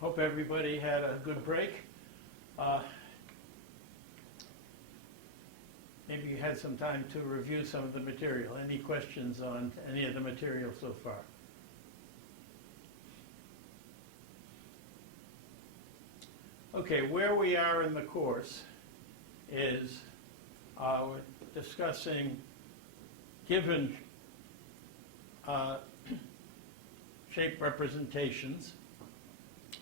Hope everybody had a good break. Maybe you had some time to review some of the material. Any questions on any of the material so far? Okay, where we are in the course is we're discussing given shape representations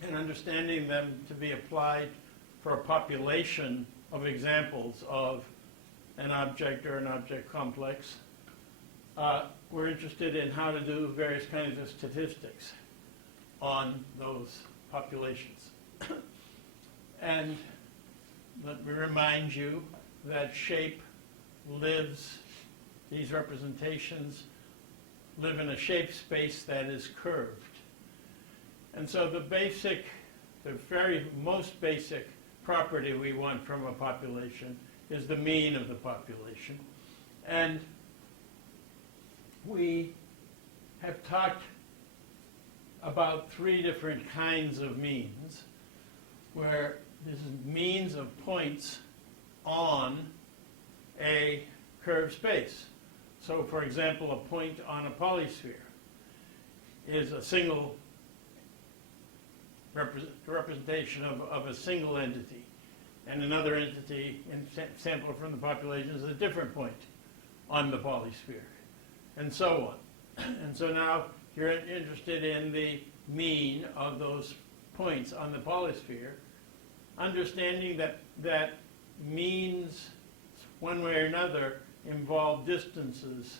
and understanding them to be applied for a population of examples of an object or an object complex. We're interested in how to do various kinds of statistics on those populations. And let me remind you that shape lives, these representations live in a shape space that is curved. And so the very most basic property we want from a population is the mean of the population. And we have talked about three different kinds of means, where this is means of points on a curved space. So for example, a point on a polysphere is a single representation of a single entity, and another entity sampled from the population is a different point on the polysphere, and so on. And so now you're interested in the mean of those points on the polysphere, understanding that means, one way or another, involve distances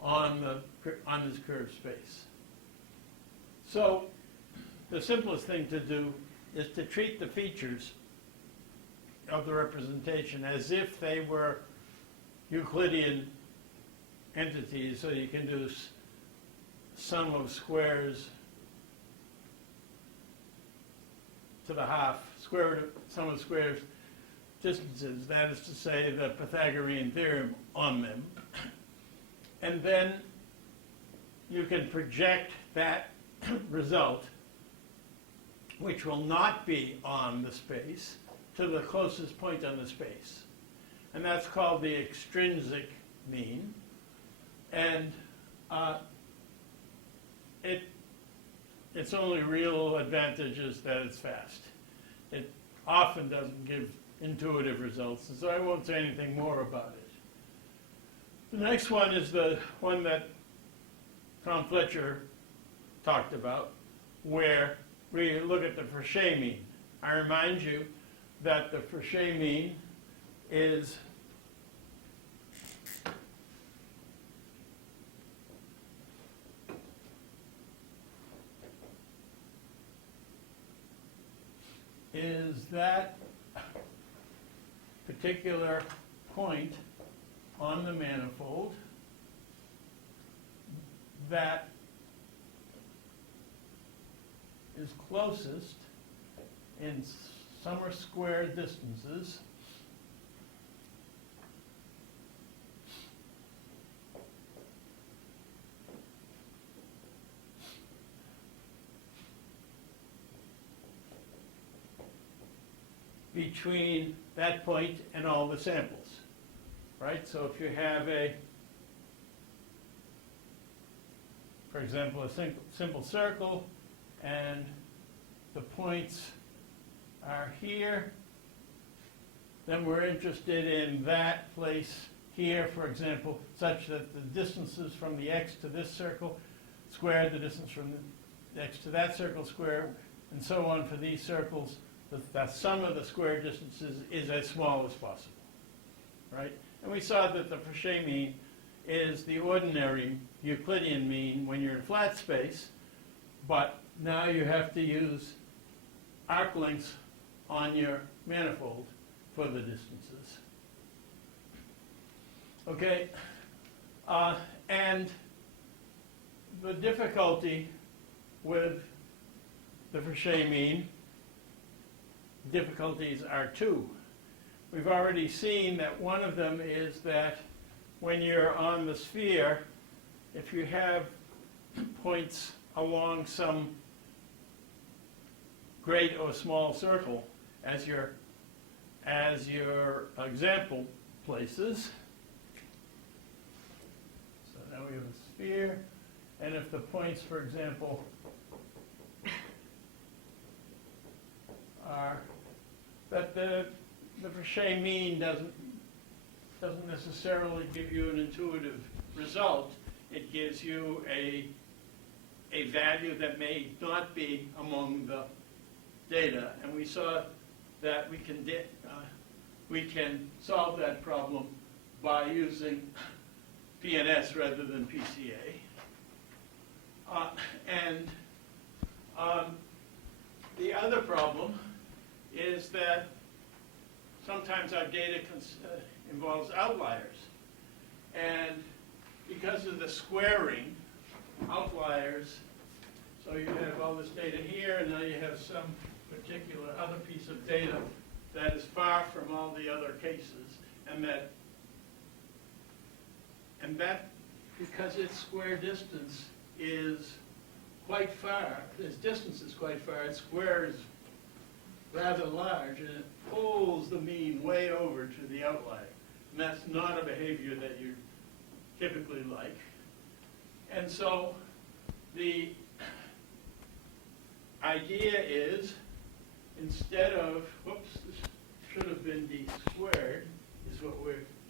on this curved space. So the simplest thing to do is to treat the features of the representation as if they were Euclidean entities. So you can do sum of squares to the half, sum of squares distances, that is to say the Pythagorean theorem on them. And then you can project that result, which will not be on the space, to the closest point on the space. And that's called the extrinsic mean. And its only real advantage is that it's fast. It often doesn't give intuitive results, and so I won't say anything more about it. The next one is the one that Tom Fletcher talked about, where we look at the Frechet mean. I remind you that the Frechet mean is that particular point on the manifold that is closest in sum of square distances between that point and all the samples, right? So if you have for example, a simple circle, and the points are here, then we're interested in that place here, for example, such that the distances from the x to this circle squared, the distance from the x to that circle squared, and so on for these circles. The sum of the square distances is as small as possible, right? And we saw that the Frechet mean is the ordinary Euclidean mean when you're in flat space, but now you have to use arc lengths on your manifold for the distances. Okay, and the difficulty with the Frechet mean, difficulties are two. We've already seen that one of them is that when you're on the sphere, if you have points along some great or small circle as your example places. So now we have a sphere, and if the points, for example, are that the Frechet mean doesn't necessarily give you an intuitive result. It gives you a value that may not be among the data, and we saw that we can solve that problem by using PNS rather than PCA. The other problem is that sometimes our data involves outliers. And because of the squaring, outliers, so you have all this data here, and now you have some particular other piece of data that is far from all the other cases, and that because its square distance is quite far, its distance is quite far, its square is rather large, and it pulls the mean way over to the outlier. And that's not a behavior that you typically like. And so the idea is, instead of, whoops, this should have been d squared,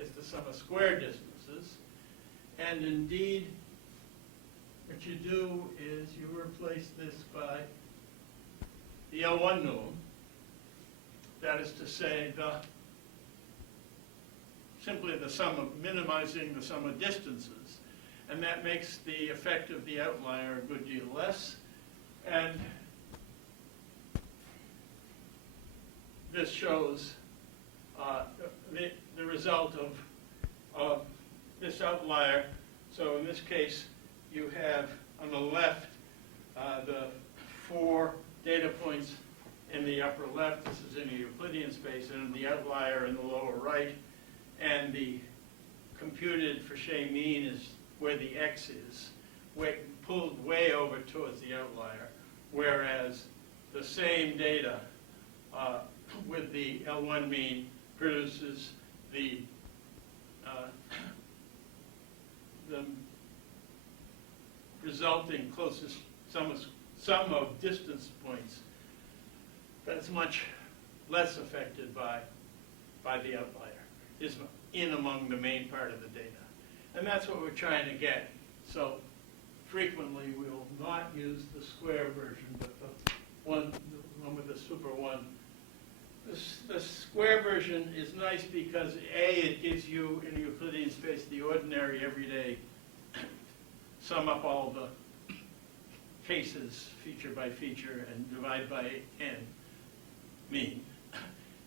it's the sum of square distances. And indeed, what you do is you replace this by the L1 norm. That is to say, simply the sum of minimizing the sum of distances. And that makes the effect of the outlier a good deal less. And this shows the result of this outlier. So in this case, you have on the left the 4 data points in the upper left. This is in a Euclidean space, and the outlier in the lower right. And the computed Frechet mean is where the x is, pulled way over towards the outlier, whereas the same data with the L1 mean produces the resulting closest sum of distance points that's much less affected by the outlier, is in among the main part of the data. And that's what we're trying to get. So frequently we will not use the square version, but the one with the super 1. The square version is nice because A, it gives you in a Euclidean space the ordinary everyday sum up all the cases feature by feature and divide by n mean.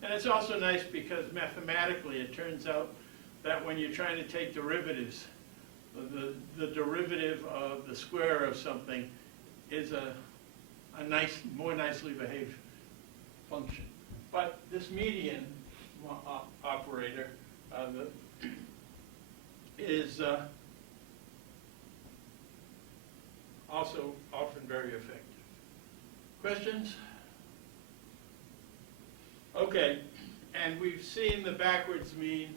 And it's also nice because mathematically it turns out that when you're trying to take derivatives, the derivative of the square of something is a more nicely behaved function. But this median operator is also often very effective. Questions? Okay, and we've seen the backwards mean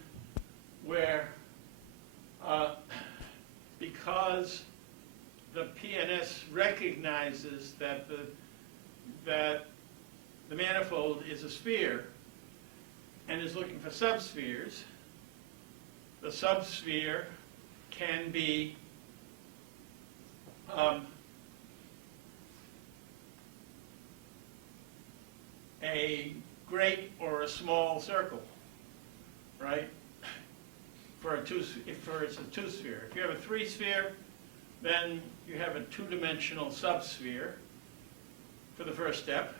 where because the PNS recognizes that the manifold is a sphere and is looking for subspheres, the subsphere can be a great or a small circle, right? It's a 2-sphere. If you have a 3-sphere, then you have a 2-dimensional subsphere for the first step.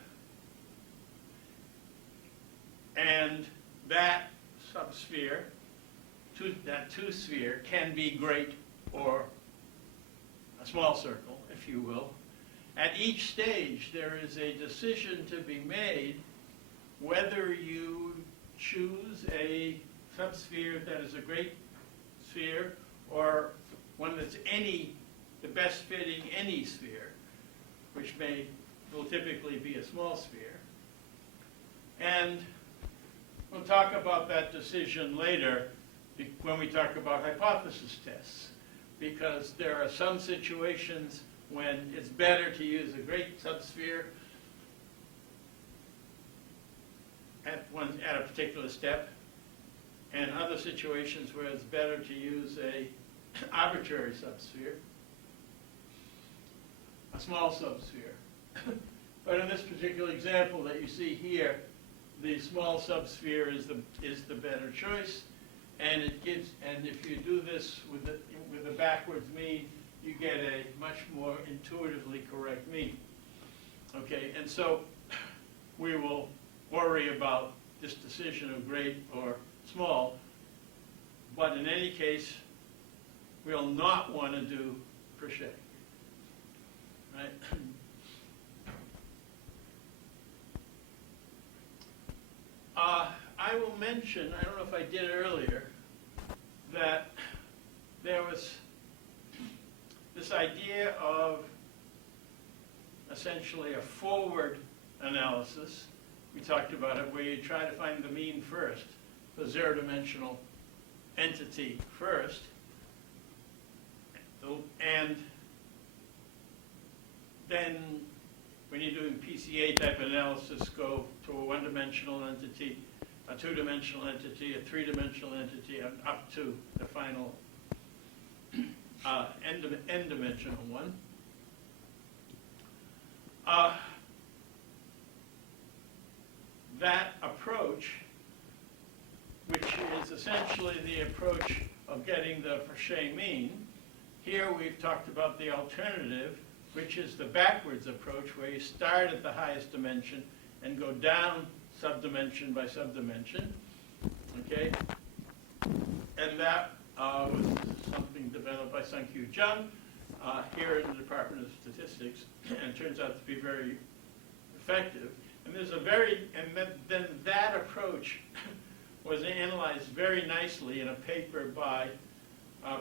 And that subsphere, that 2-sphere, can be great or a small circle, if you will. At each stage, there is a decision to be made whether you choose a subsphere that is a great sphere or one that's the best fitting any sphere, which may will typically be a small sphere. And we'll talk about that decision later when we talk about hypothesis tests, because there are some situations when it's better to use a great subsphere at a particular step, and other situations where it's better to use a arbitrary subsphere, a small subsphere. But in this particular example that you see here, the small subsphere is the better choice, and it gives. And if you do this with the backwards mean, you get a much more intuitively correct mean. Okay, and so we will worry about this decision of great or small, but in any case, we'll not want to do Prichet, right? I will mention, I don't know if I did earlier, that there was this idea of essentially a forward analysis. We talked about it, where you try to find the mean first, the zero-dimensional entity first, and then when you're doing PCA type analysis, go to a one-dimensional entity, a two-dimensional entity, a three-dimensional entity, and up to the final n-dimensional one. That approach, which is essentially the approach of getting the Prichet mean, here we've talked about the alternative, which is the backwards approach, where you start at the highest dimension and go down subdimension by subdimension. Okay? And that was something developed by Sung-Kyu Jung here in the Department of Statistics, and turns out to be very effective. And there's then that approach was analyzed very nicely in a paper by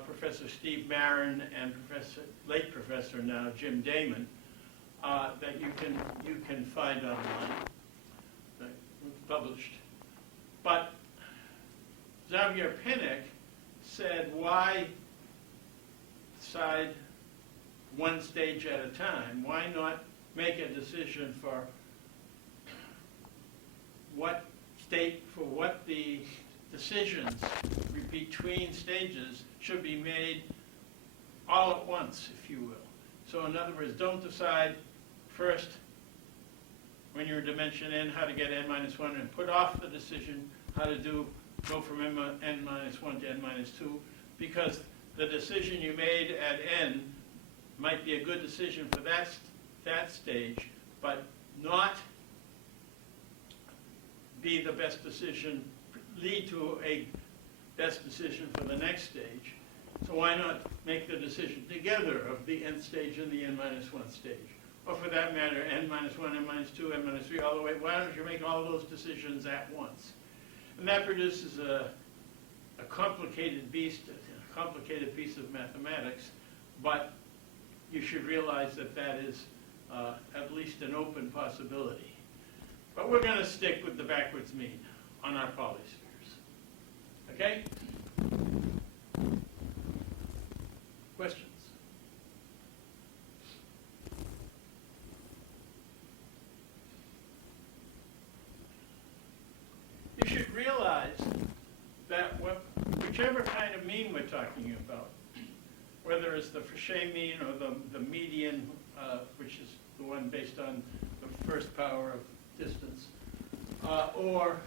Professor Steve Marin and late professor now Jim Damon that you can find online, that was published. But Xavier Pinnock said, why decide one stage at a time? Why not make a decision for what the decisions between stages should be made all at once, if you will. So in other words, don't decide first when you're in dimension n how to get n minus 1 and put off the decision how to go from n minus 1 to n minus 2, because the decision you made at n might be a good decision for that stage, but not be the best decision, lead to a best decision for the next stage. So why not make the decision together of the nth stage and the n minus 1 stage? Or for that matter, n minus 1, n minus 2, n minus 3, all the way. Why don't you make all those decisions at once? And that produces a complicated beast, a complicated piece of mathematics, but you should realize that that is at least an open possibility. But we're going to stick with the backwards mean on our polyspheres. Okay? Questions? You should realize that whichever kind of mean we're talking about, whether it's the Prichet mean or the median, which is the one based on the first power of distance, or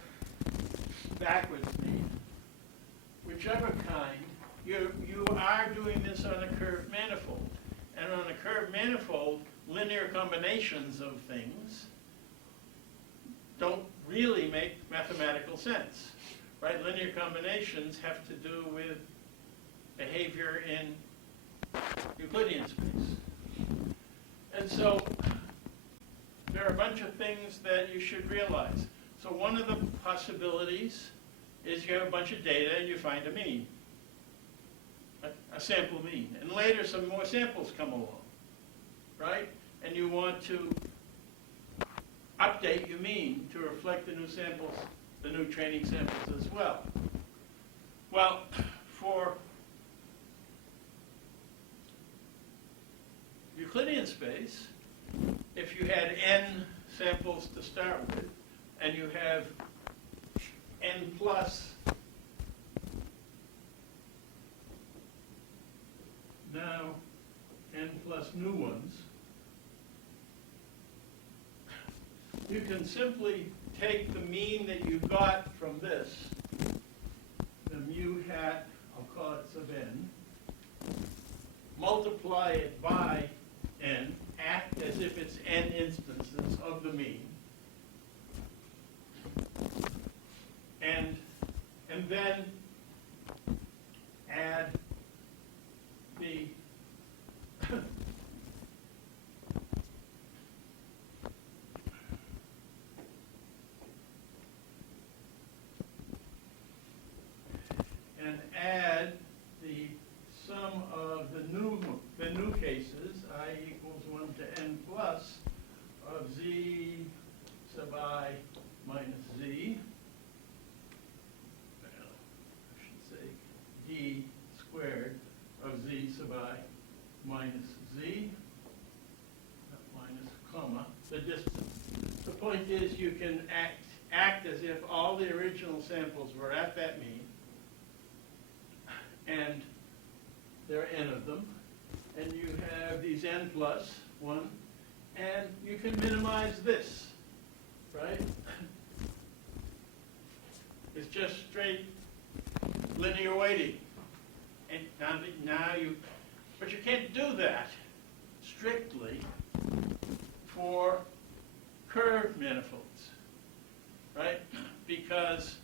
backwards mean, whichever kind, you are doing this on a curved manifold. And on a curved manifold, linear combinations of things don't really make mathematical sense, right? Linear combinations have to do with behavior in Euclidean space. And so there are a bunch of things that you should realize. So one of the possibilities is you have a bunch of data and you find a mean, a sample mean. And later some more samples come along, right? And you want to update your mean to reflect the new samples, the new training samples as well. Well, for Euclidean space, if you had n samples to start with, and you have n plus now n plus new ones, you can simply take the mean that you got from this, the mu hat, I'll call it sub n, multiply it by n, act as if it's n instances of the mean, and then add the and add the sum of the new cases, I equals 1 to n plus of z sub I minus z. Well, I should say d squared of z sub I minus z, minus comma, the distance. The point is you can act as if all the original samples were at that mean, and there are n of them, and you have these n plus 1, and you can minimize this, right? It's just straight linear weighting. And but you can't do that strictly for curved manifolds, right? Because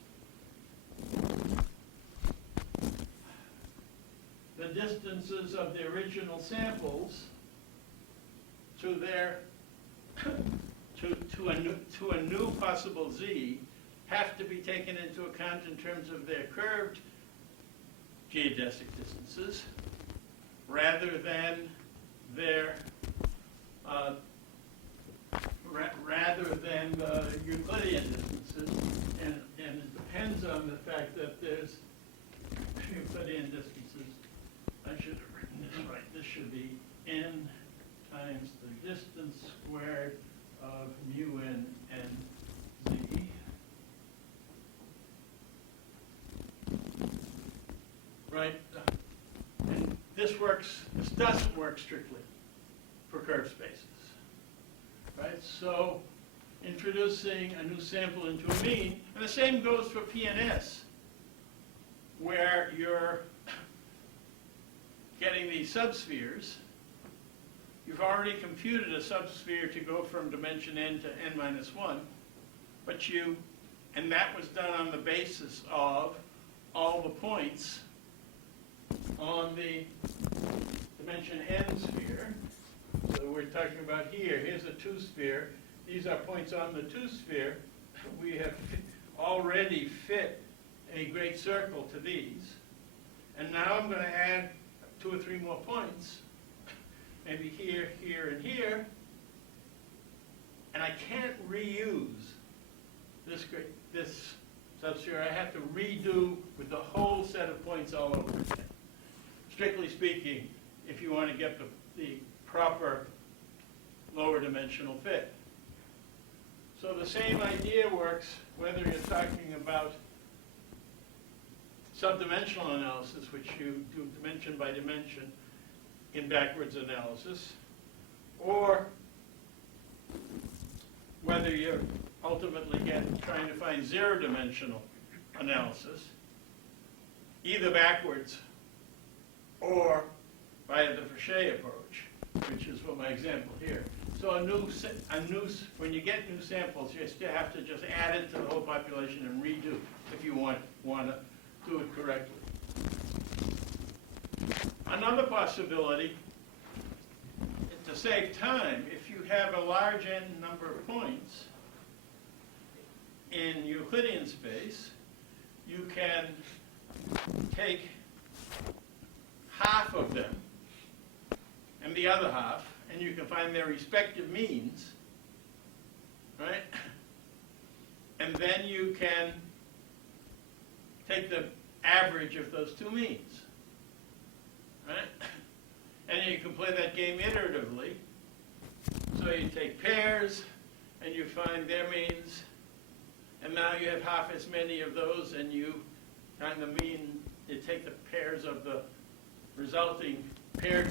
the distances of the original samples to their to a new possible z have to be taken into account in terms of their curved geodesic distances rather than their the Euclidean distances, and it depends on the fact that there's Euclidean distances. I should have written this right. This should be n times the distance squared of mu n and z. Right? And this doesn't work strictly for curved spaces. Right? So introducing a new sample into a mean, and the same goes for PNS, where you're getting these subspheres. You've already computed a subsphere to go from dimension n to n minus 1, and that was done on the basis of all the points on the dimension n sphere. So we're talking about here's a 2-sphere. These are points on the 2-sphere. We have already fit a great circle to these. And now I'm going to add 2 or 3 more points, maybe here, here, and here. And I can't reuse this subsphere. I have to redo with the whole set of points all over again. Strictly speaking, if you want to get the proper lower dimensional fit. So the same idea works whether you're talking about subdimensional analysis, which you do dimension by dimension in backwards analysis, or whether you're ultimately trying to find zero-dimensional analysis, either backwards or via the Frechet approach, which is what my example here. So when you get new samples, you still have to just add it to the whole population and redo if you want to do it correctly. Another possibility, to save time, if you have a large n number of points in Euclidean space, you can take half of them and the other half, and you can find their respective means, right? And then you can take the average of those two means, right? And you can play that game iteratively. So you take pairs, and you find their means, and now you have half as many of those, and you kind of mean, you take the pairs of the resulting pair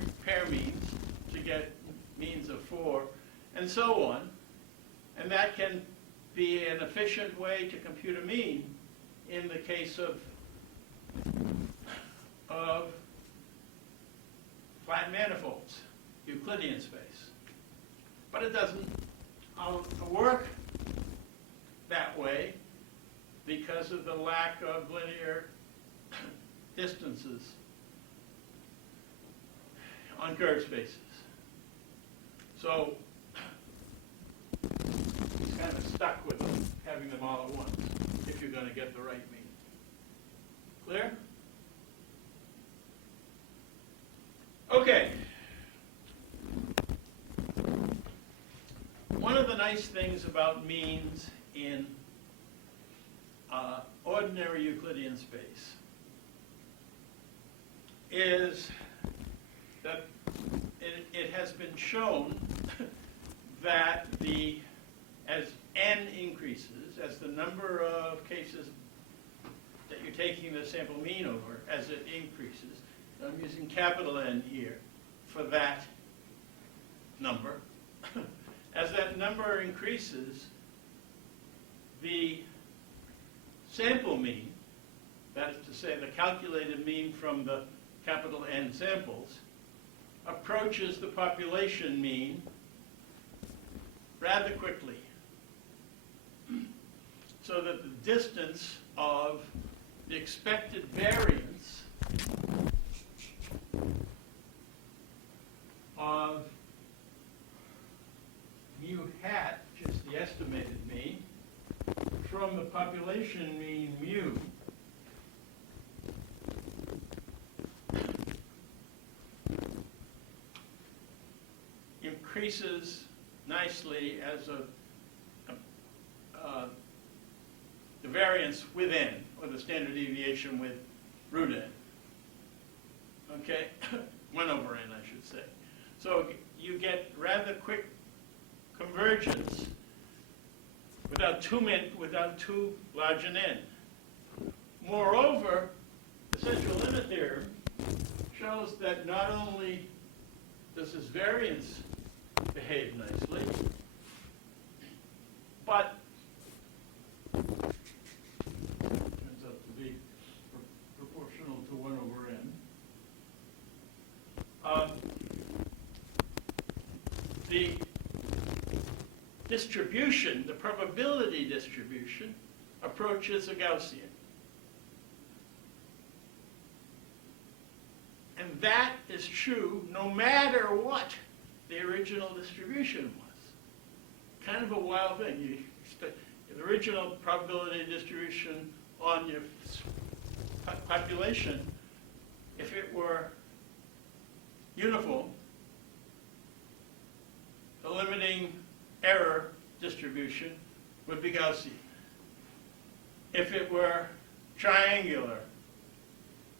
means to get means of 4, and so on. And that can be an efficient way to compute a mean in the case of flat manifolds, Euclidean space. But it doesn't work that way because of the lack of linear distances on curved spaces. So it's kind of stuck with them, having them all at once, if you're going to get the right mean. Clear? Okay. One of the nice things about means in ordinary Euclidean space is that it has been shown that as n increases, as the number of cases that you're taking the sample mean over, as it increases, I'm using capital N here for that number. As that number increases, the sample mean, that is to say the calculated mean from the capital N samples, approaches the population mean rather quickly. So that the distance of the expected variance of mu hat, which is the estimated mean, from the population mean mu, increases nicely as the variance with n, or the standard deviation with root n. Okay? 1 over n, I should say. So you get rather quick convergence without too large an n. Moreover, the central limit theorem shows that not only does this variance behave nicely, but turns out to be proportional to 1 over n. The distribution, the probability distribution, approaches a Gaussian. And that is true no matter what the original distribution was. Kind of a wild thing. You expect the original probability distribution on your population, if it were uniform, the limiting error distribution would be Gaussian. If it were triangular,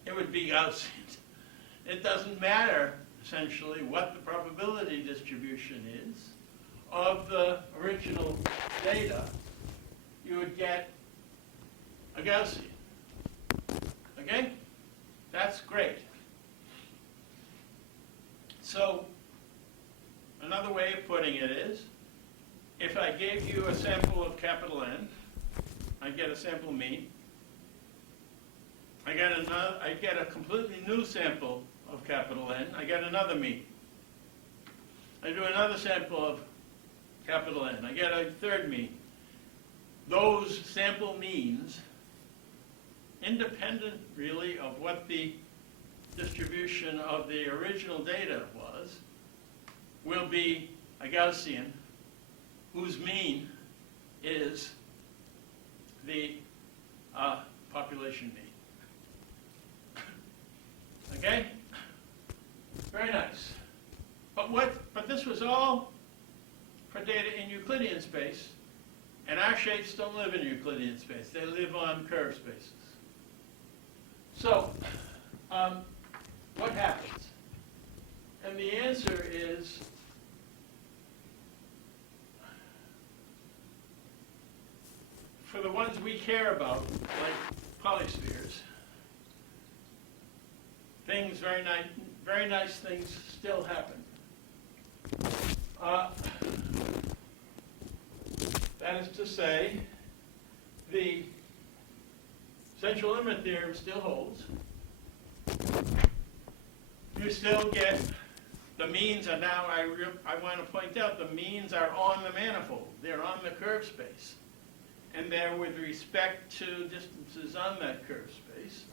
it would be Gaussian. It doesn't matter, essentially, what the probability distribution is of the original data, you would get a Gaussian. Okay? That's great. So, another way of putting it is, if I gave you a sample of capital N, I get a sample mean. I get a completely new sample of capital N. I get another mean. I do another sample of capital N. I get a third mean. Those sample means, independent really of what the distribution of the original data was, will be a Gaussian whose mean is the population mean. Okay? Very nice. But this was all for data in Euclidean space, and actually shapes don't live in Euclidean space. They live on curve spaces. So, what happens? And the answer is, for the ones we care about, like polyspheres, things, very nice things still happen. That is to say, the central limit theorem still holds. You still get, the means are now, I want to point out, the means are on the manifold. They're on the curve space. And they're with respect to distances on that curve space.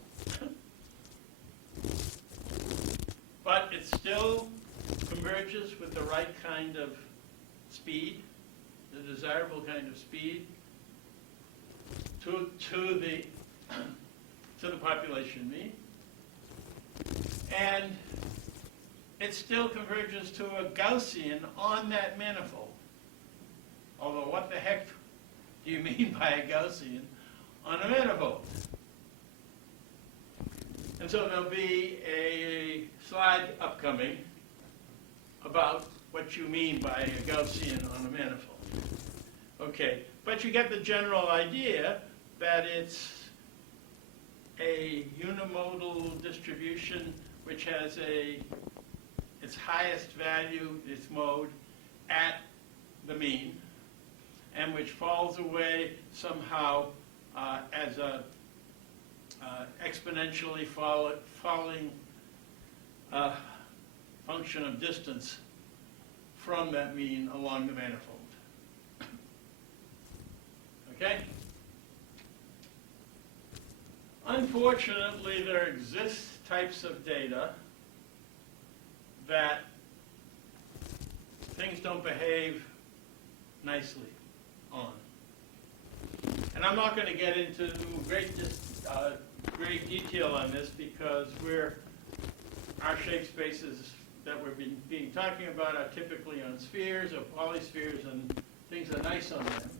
But it still converges with the right kind of speed, the desirable kind of speed, to the population mean. And it still converges to a Gaussian on that manifold. Although what the heck do you mean by a Gaussian on a manifold? And so there'll be a slide upcoming about what you mean by a Gaussian on a manifold. Okay, but you get the general idea that it's a unimodal distribution which has its highest value, its mode, at the mean, and which falls away somehow as a exponentially falling function of distance from that mean along the manifold. Okay? Unfortunately, there exist types of data that things don't behave nicely on. And I'm not going to get into great detail on this because our shape spaces that we've been talking about are typically on spheres or polyspheres, and things are nice on them.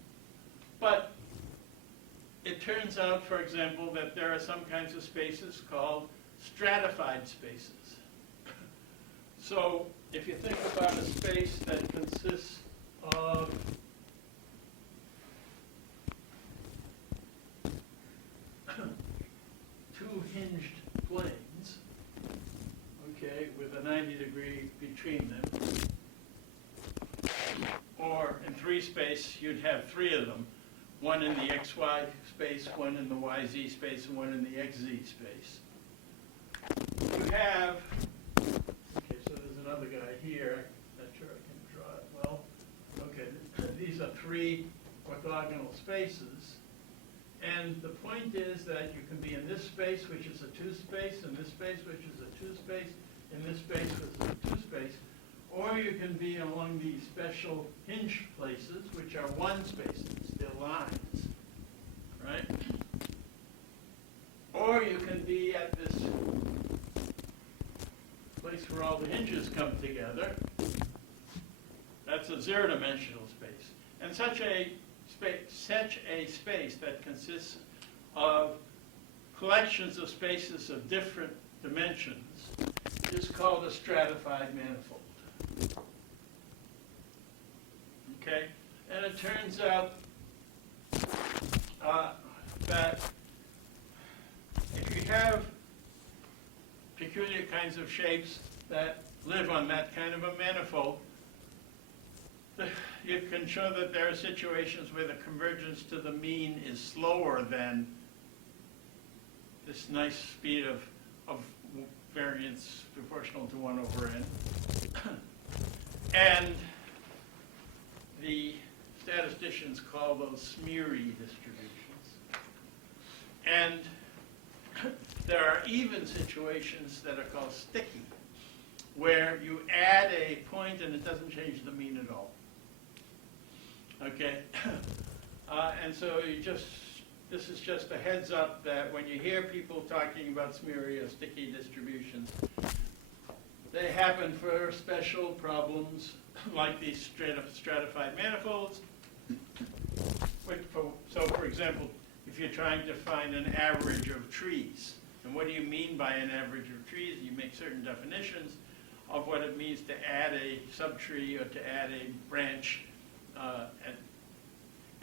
But it turns out, for example, that there are some kinds of spaces called stratified spaces. So if you think about a space that consists of two hinged planes, okay, with a 90-degree between them, or in 3 space, you'd have 3 of them, one in the xy space, one in the yz space, and one in the xz space. You have, okay, so there's another guy here, not sure I can draw it well. Okay, these are 3 orthogonal spaces. And the point is that you can be in this space, which is a 2 space, in this space, which is a 2 space, in this space, which is a 2 space, or you can be along these special hinge places, which are 1 spaces, they're lines, right? Or you can be at this place where all the hinges come together. That's a 0-dimensional space. And such a space that consists of collections of spaces of different dimensions is called a stratified manifold. Okay? And it turns out that if you have peculiar kinds of shapes that live on that kind of a manifold, you can show that there are situations where the convergence to the mean is slower than this nice speed of variance proportional to 1 over n. And the statisticians call those smeary distributions. And there are even situations that are called sticky, where you add a point and it doesn't change the mean at all. Okay? And so this is just a heads up that when you hear people talking about smeary or sticky distributions, they happen for special problems like these stratified manifolds, example, if you're trying to find an average of trees, and what do you mean by an average of trees? You make certain definitions of what it means to add a subtree or to add a branch,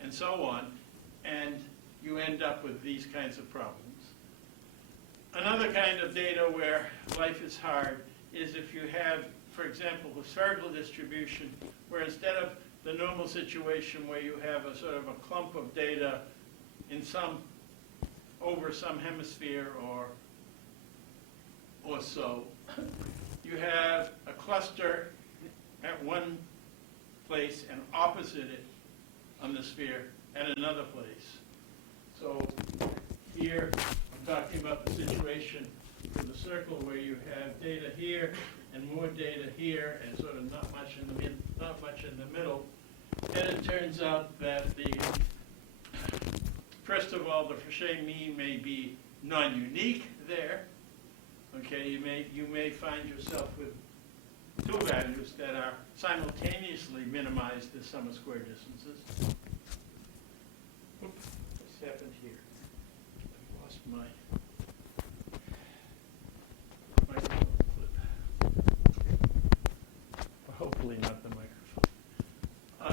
and so on, and you end up with these kinds of problems. Another kind of data where life is hard is if you have, for example, historical distribution, where instead of the normal situation where you have a sort of a clump of data in over some hemisphere or so, you have a cluster at one place and opposite it on the sphere at another place. So here I'm talking about the situation for the circle where you have data here and more data here and sort of not much in the middle. And it turns out that first of all, the Frechet mean may be non-unique there. Okay, you may find yourself with two values that are simultaneously minimized as sum of square distances. Oops, what's happened here? I've lost my microphone clip. Hopefully not the microphone. The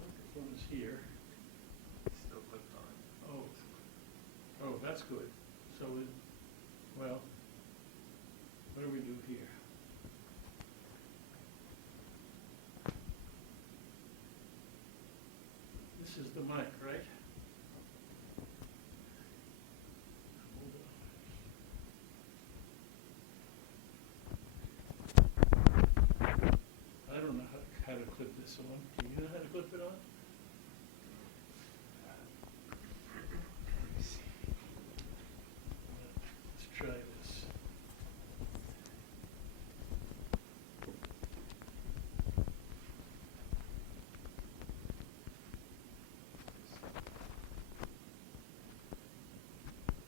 microphone is here. Still clipped on. Oh, that's good. So, well, what do we do here? This is the mic, right? I don't know how to clip this on. Do you know how to clip it on? Let's try this.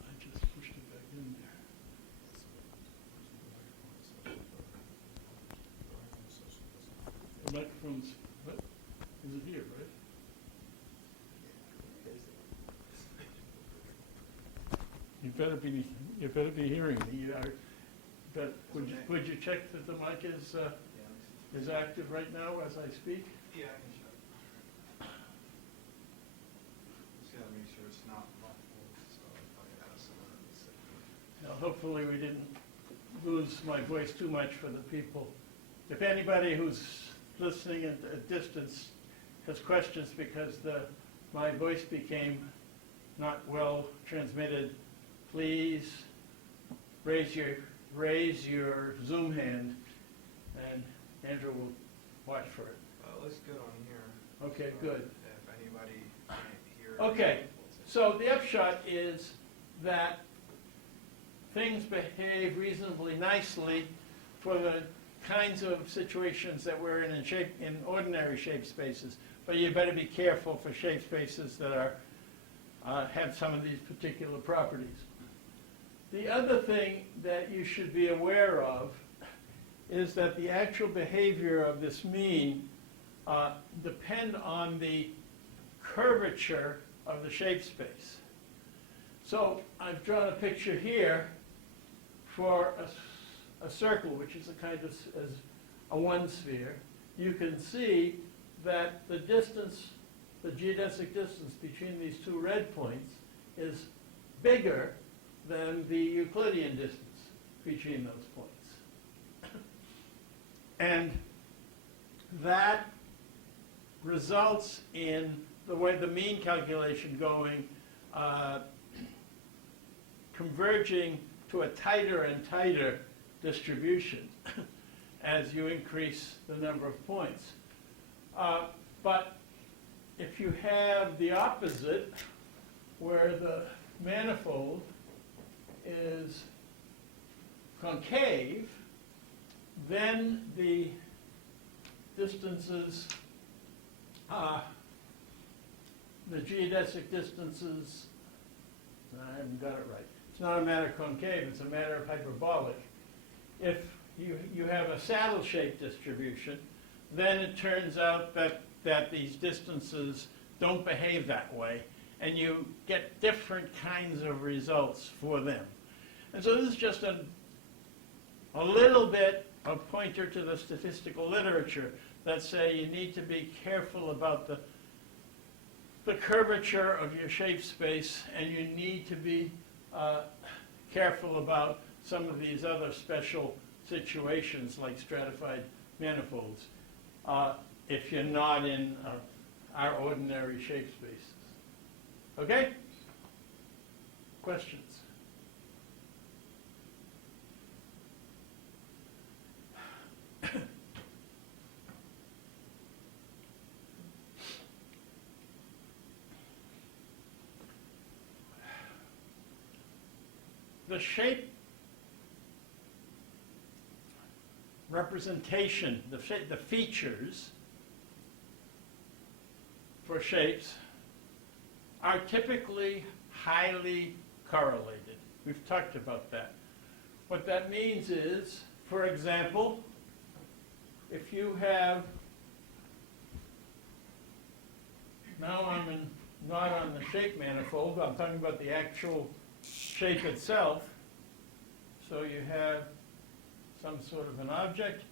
I just pushed it back in there. The microphone's, what? Is it here, right? You better be hearing me. But would you check that the mic is active right now as I speak? Yeah, I can check. Just gotta make sure it's not muffled, so if I ask someone to say. Now, hopefully we didn't lose my voice too much for the people. If anybody who's listening at a distance has questions because my voice became not well transmitted, please raise your Zoom hand, and Andrew will watch for it. Well, it looks good on here. Okay, So good. If anybody can't hear. Okay, so the upshot is that things behave reasonably nicely for the kinds of situations that we're in ordinary shape spaces. But you better be careful for shape spaces that have some of these particular properties. The other thing that you should be aware of is that the actual behavior of this mean depend on the curvature of the shape space. So I've drawn a picture here for a circle, which is a kind of a one sphere. You can see that the distance, the geodesic distance between these two red points is bigger than the Euclidean distance between those points. And that results in the way the mean calculation going, converging to a tighter and tighter distribution as you increase the number of points. But if you have the opposite, where the manifold is concave, then the distances, the geodesic distances, I haven't got it right. It's not a matter of concave, it's a matter of hyperbolic. If you have a saddle-shaped distribution, then it turns out that these distances don't behave that way, and you get different kinds of results for them. And so this is just a little bit of pointer to the statistical literature that say you need to be careful about the curvature of your shape space, and you need to be careful about some of these other special situations like stratified manifolds if you're not in our ordinary shape spaces. Okay? Questions? The shape representation, the features for shapes are typically highly correlated. We've talked about that. What that means is, for example, if you have, now I'm not on the shape manifold, I'm talking about the actual shape itself. So you have some sort of an object,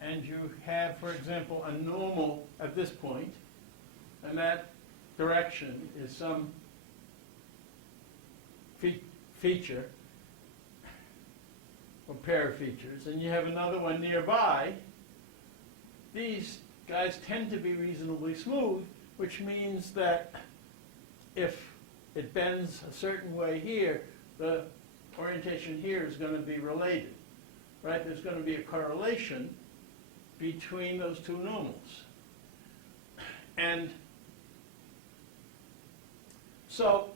and you have, for example, a normal at this point, and that direction is some feature or pair of features, and you have another one nearby. These guys tend to be reasonably smooth, which means that if it bends a certain way here, the orientation here is going to be related, right? There's going to be a correlation between those two normals. And so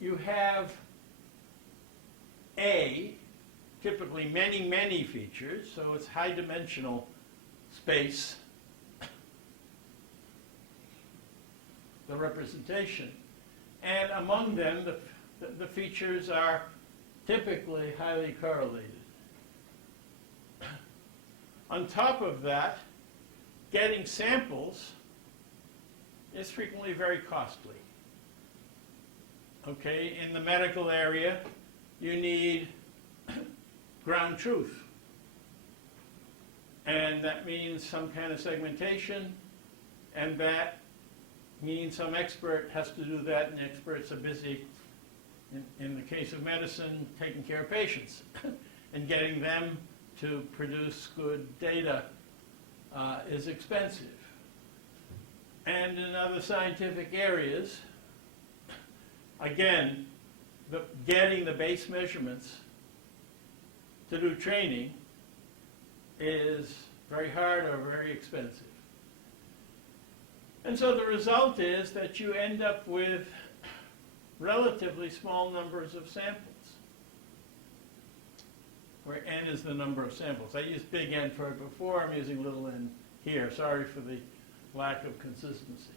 you have typically many, many features, so it's high-dimensional space, the representation. And among them, the features are typically highly correlated. On top of that, getting samples is frequently very costly. Okay, in the medical area, you need ground truth. And that means some kind of segmentation, and that means some expert has to do that, and experts are busy, in the case of medicine, taking care of patients and getting them to produce good data is expensive. And in other scientific areas, again, getting the base measurements to do training is very hard or very expensive. And so the result is that you end up with relatively small numbers of samples, where n is the number of samples. I used big N for it before, I'm using little n here. Sorry for the lack of consistency.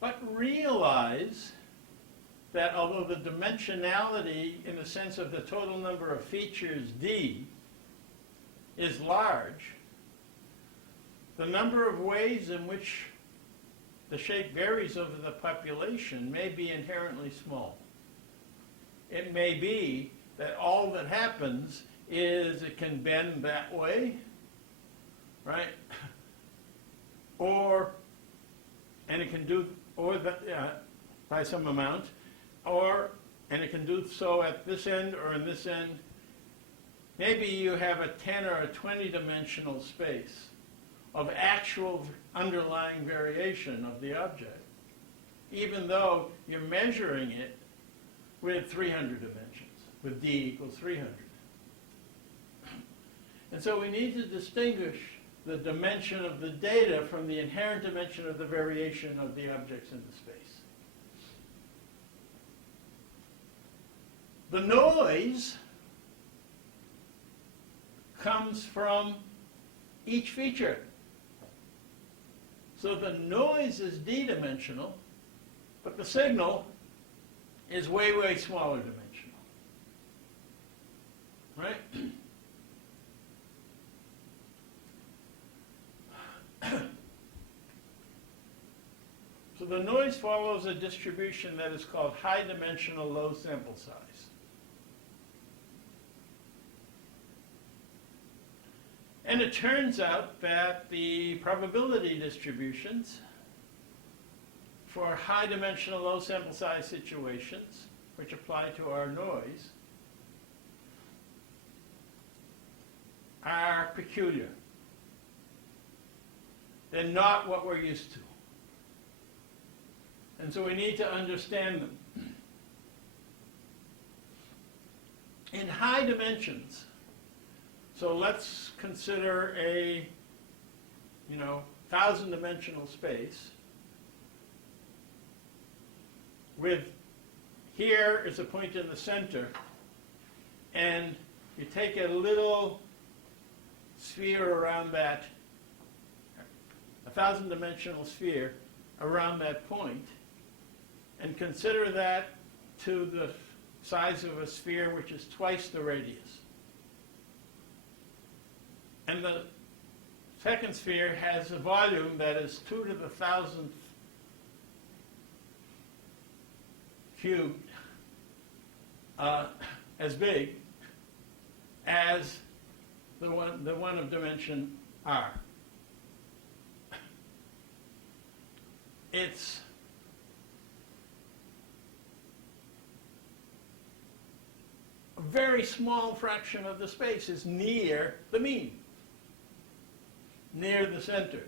But realize that although the dimensionality in the sense of the total number of features D is large, the number of ways in which the shape varies over the population may be inherently small. It may be that all that happens is it can bend that way, right? And it can do, by some amount, and it can do so at this end or in this end. Maybe you have a 10 or a 20-dimensional space of actual underlying variation of the object, even though you're measuring it with 300 dimensions, with D equals 300. And so we need to distinguish the dimension of the data from the inherent dimension of the variation of the objects in the space. The noise comes from each feature. So the noise is D-dimensional, but the signal is way, way smaller dimensional. Right? So the noise follows a distribution that is called high dimensional low sample size. And it turns out that the probability distributions for high dimensional low sample size situations, which apply to our noise, are peculiar. They're not what we're used to. And so we need to understand them. In high dimensions, so let's consider a, 1,000-dimensional space with, here is a point in the center, and you take a little sphere around that, a 1,000-dimensional sphere around that point, and consider that to the size of a sphere which is twice the radius. And the second sphere has a volume that is 2 to the 1,000th cubed, as big as the one of dimension r. It's a very small fraction of the space is near the mean, near the center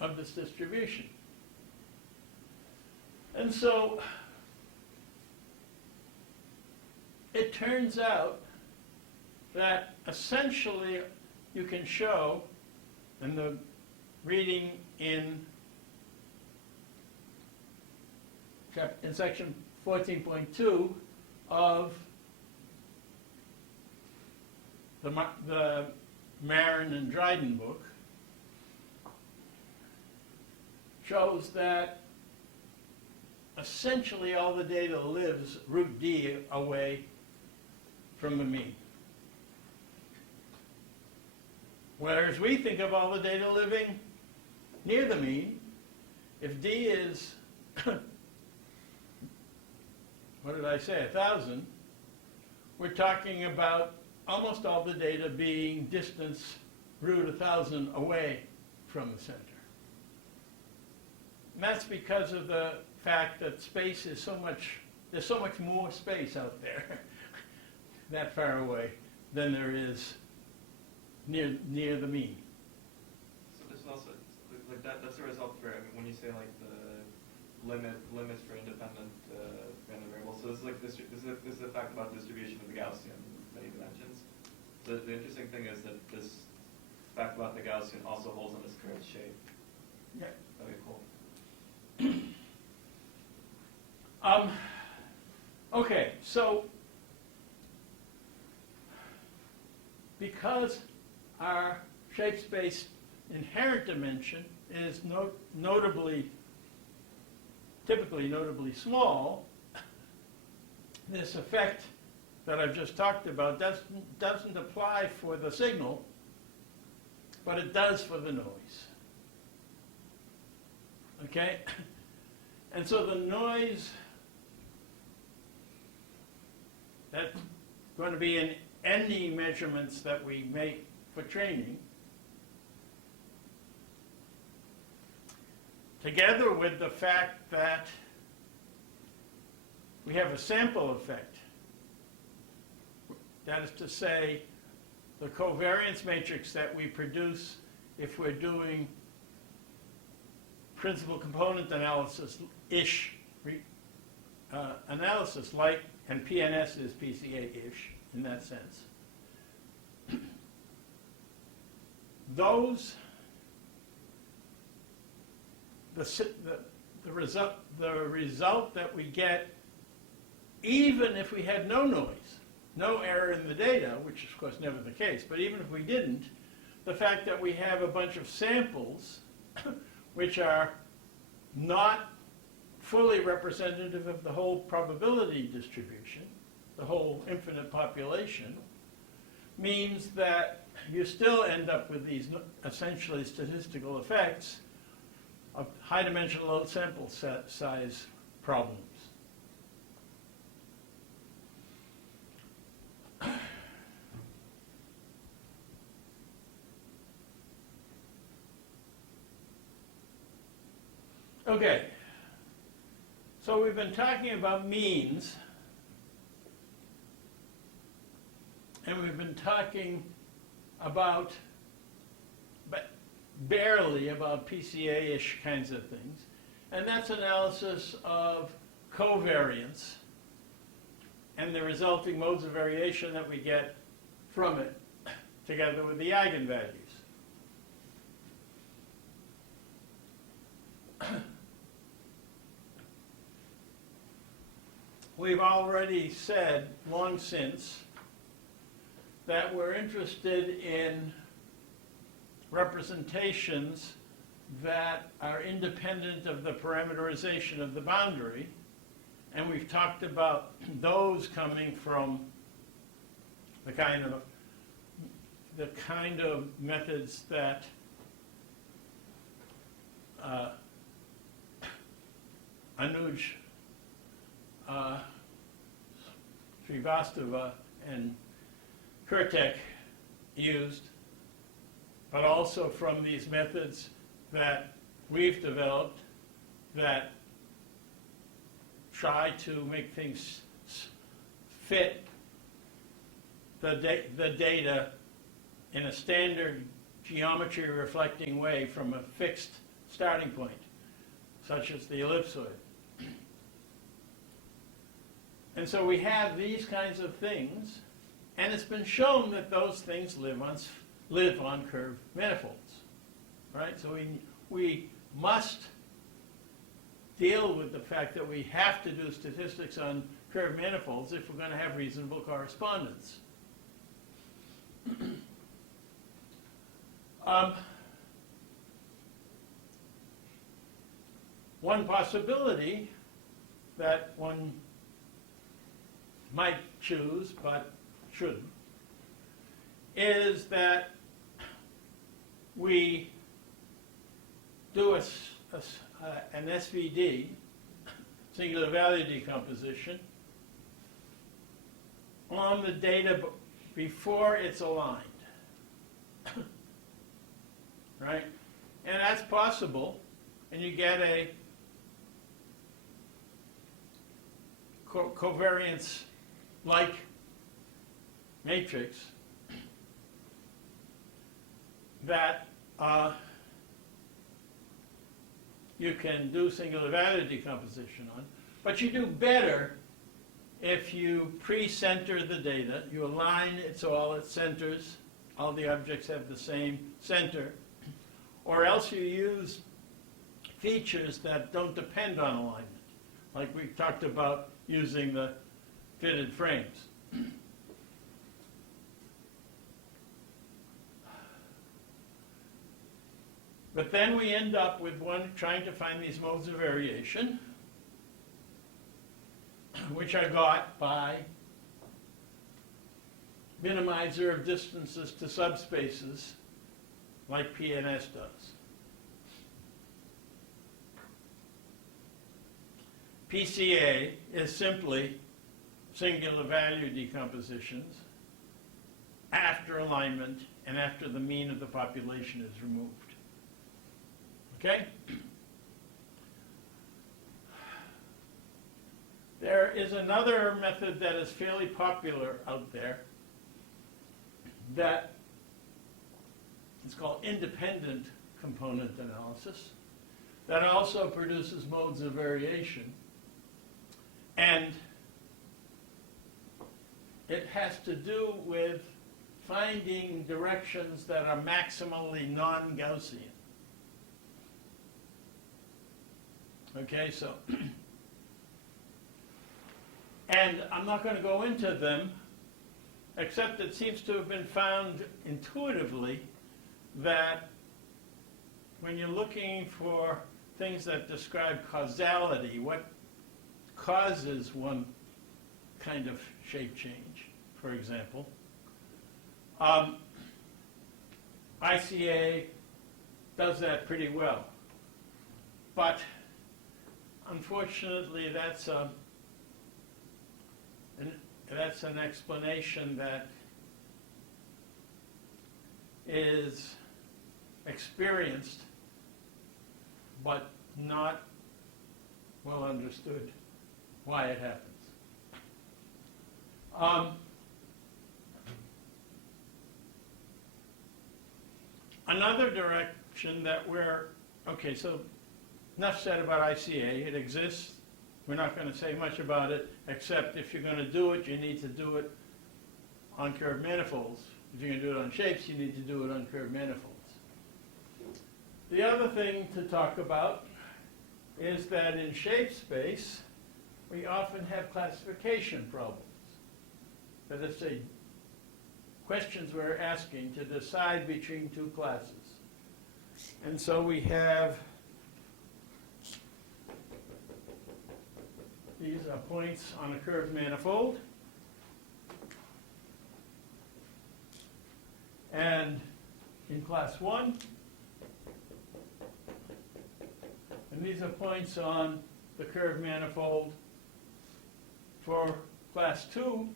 of this distribution. And so it turns out that essentially you can show, in the reading in section 14.2 of the Marin and Dryden book, shows that essentially all the data lives root d away from the mean. Whereas we think of all the data living near the mean, if d is, what did I say, 1,000, we're talking about almost all the data being distance root 1,000 away from the center. And that's because of the fact that space is so much, there's so much more space out there that far away than there is near the mean. So there's also, like that's a result for, when you say like the limits for independent random variables. So this is like this is a fact about distribution of the Gaussian many dimensions. The interesting thing is that this fact about the Gaussian also holds on this curved shape. Yeah. Okay, cool. Okay, so because our shape space inherent dimension is typically notably small, this effect that I've just talked about doesn't apply for the signal, but it does for the noise. Okay? And so the noise that's going to be in any measurements that we make for training, together with the fact that we have a sample effect, that is to say, the covariance matrix that we produce if we're doing principal component analysis-ish analysis, like, and PNS is PCA-ish in that sense. Those, the result that we get, even if we had no noise, no error in the data, which is of course never the case, but even if we didn't, the fact that we have a bunch of samples which are not fully representative of the whole probability distribution, the whole infinite population, means that you still end up with these essentially statistical effects of high-dimensional low sample size problems. Okay, so we've been talking about means, and we've been talking about, but barely about PCA-ish kinds of things, and that's analysis of covariance and the resulting modes of variation that we get from it, together with the eigenvalues. We've already said long since that we're interested in representations that are independent of the parameterization of the boundary, and we've talked about those coming from the kind of methods that Anuj Srivastava and Kurtek used, but also from these methods that we've developed that try to make things fit the data in a standard geometry reflecting way from a fixed starting point, such as the ellipsoid. And so we have these kinds of things, and it's been shown that those things live on curved manifolds, right? So we must deal with the fact that we have to do statistics on curved manifolds if we're going to have reasonable correspondence. One possibility that one might choose, but shouldn't, is that we do an SVD, singular value decomposition, on the data before it's aligned. Right? And that's possible, and you get a covariance-like matrix that you can do singular value decomposition on. But you do better if you pre-center the data. You align it so all its centers, all the objects have the same center, or else you use features that don't depend on alignment, like we talked about using the fitted frames. But then we end up with one trying to find these modes of variation, which are got by minimizer of distances to subspaces, like PNS does. PCA is simply singular value decompositions after alignment and after the mean of the population is removed. Okay? There is another method that is fairly popular out there that is called independent component analysis, that also produces modes of variation. And it has to do with finding directions that are maximally non-Gaussian. Okay, so, and I'm not going to go into them, except it seems to have been found intuitively that when you're looking for things that describe causality, what causes one kind of shape change, for example, ICA does that pretty well. But unfortunately, that's an explanation that is experienced but not well understood why it happens. Another direction that okay, so enough said about ICA. It exists. We're not going to say much about it, except if you're going to do it, you need to do it on curved manifolds. If you're going to do it on shapes, you need to do it on curved manifolds. The other thing to talk about is that in shape space, we often have classification problems. That is, questions we're asking to decide between two classes. And so we have these are points on a curved manifold. And in class 1, and these are points on the curved manifold for class 2.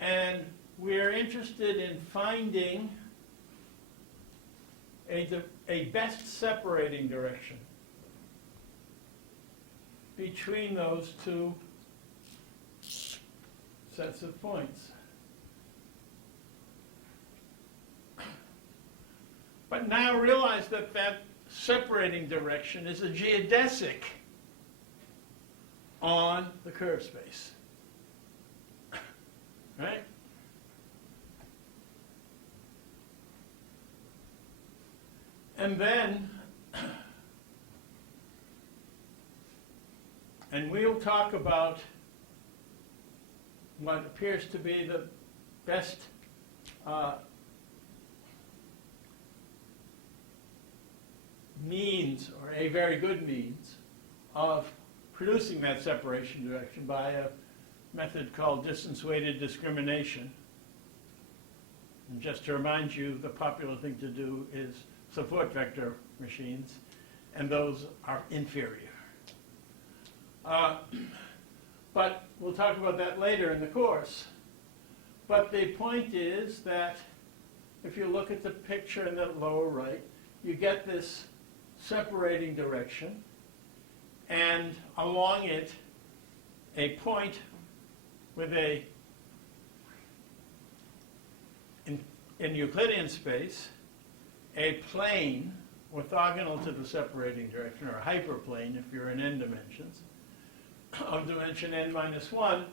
And we're interested in finding a best separating direction between those two sets of points. But now realize that that separating direction is a geodesic on the curve space. Right? And then, and we'll talk about what appears to be the best means, or a very good means, of producing that separation direction by a method called distance-weighted discrimination. And just to remind you, the popular thing to do is support vector machines, and those are inferior. But we'll talk about that later in the course. But the point is that if you look at the picture in the lower right, you get this separating direction, and along it, a point with in Euclidean space, a plane orthogonal to the separating direction, or a hyperplane if you're in n dimensions, of dimension n minus 1,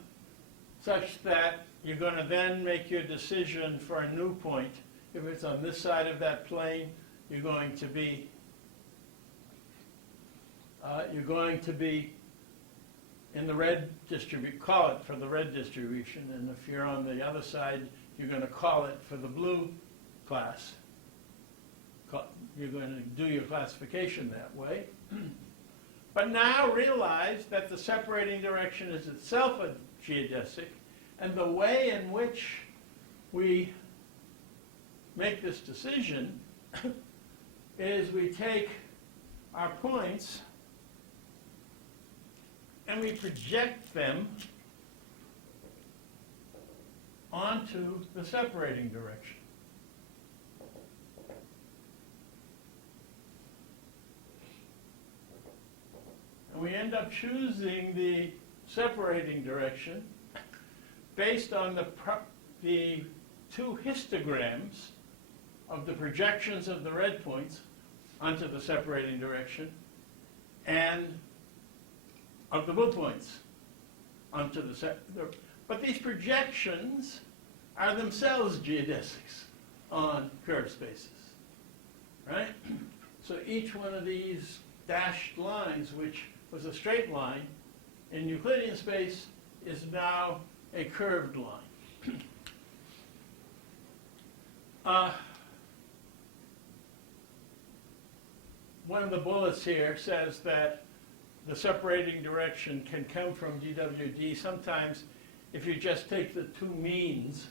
such that you're going to then make your decision for a new point. If it's on this side of that plane, you're going to be in the red distribution, call it for the red distribution, and if you're on the other side, you're going to call it for the blue class. You're going to do your classification that way. But now realize that the separating direction is itself a geodesic, and the way in which we make this decision is we take our points and we project them onto the separating direction. And we end up choosing the separating direction based on the two histograms of the projections of the red points onto the separating direction and of the blue points onto the but these projections are themselves geodesics on curved spaces, right? So each one of these dashed lines, which was a straight line, in Euclidean space is now a curved line. One of the bullets here says that the separating direction can come from DWD. Sometimes, if you just take the two means,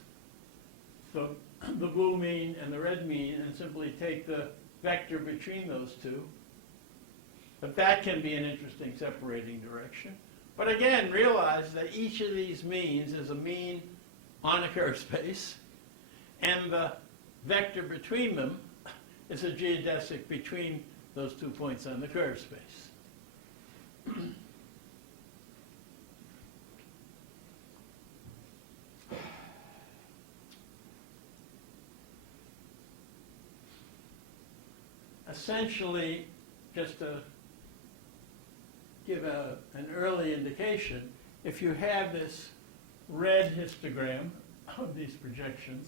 the blue mean and the red mean, and simply take the vector between those two, But that can be an interesting separating direction. But again, realize that each of these means is a mean on a curve space, and the vector between them is a geodesic between those 2 points on the curve space. Essentially, just to give an early indication, if you have this red histogram of these projections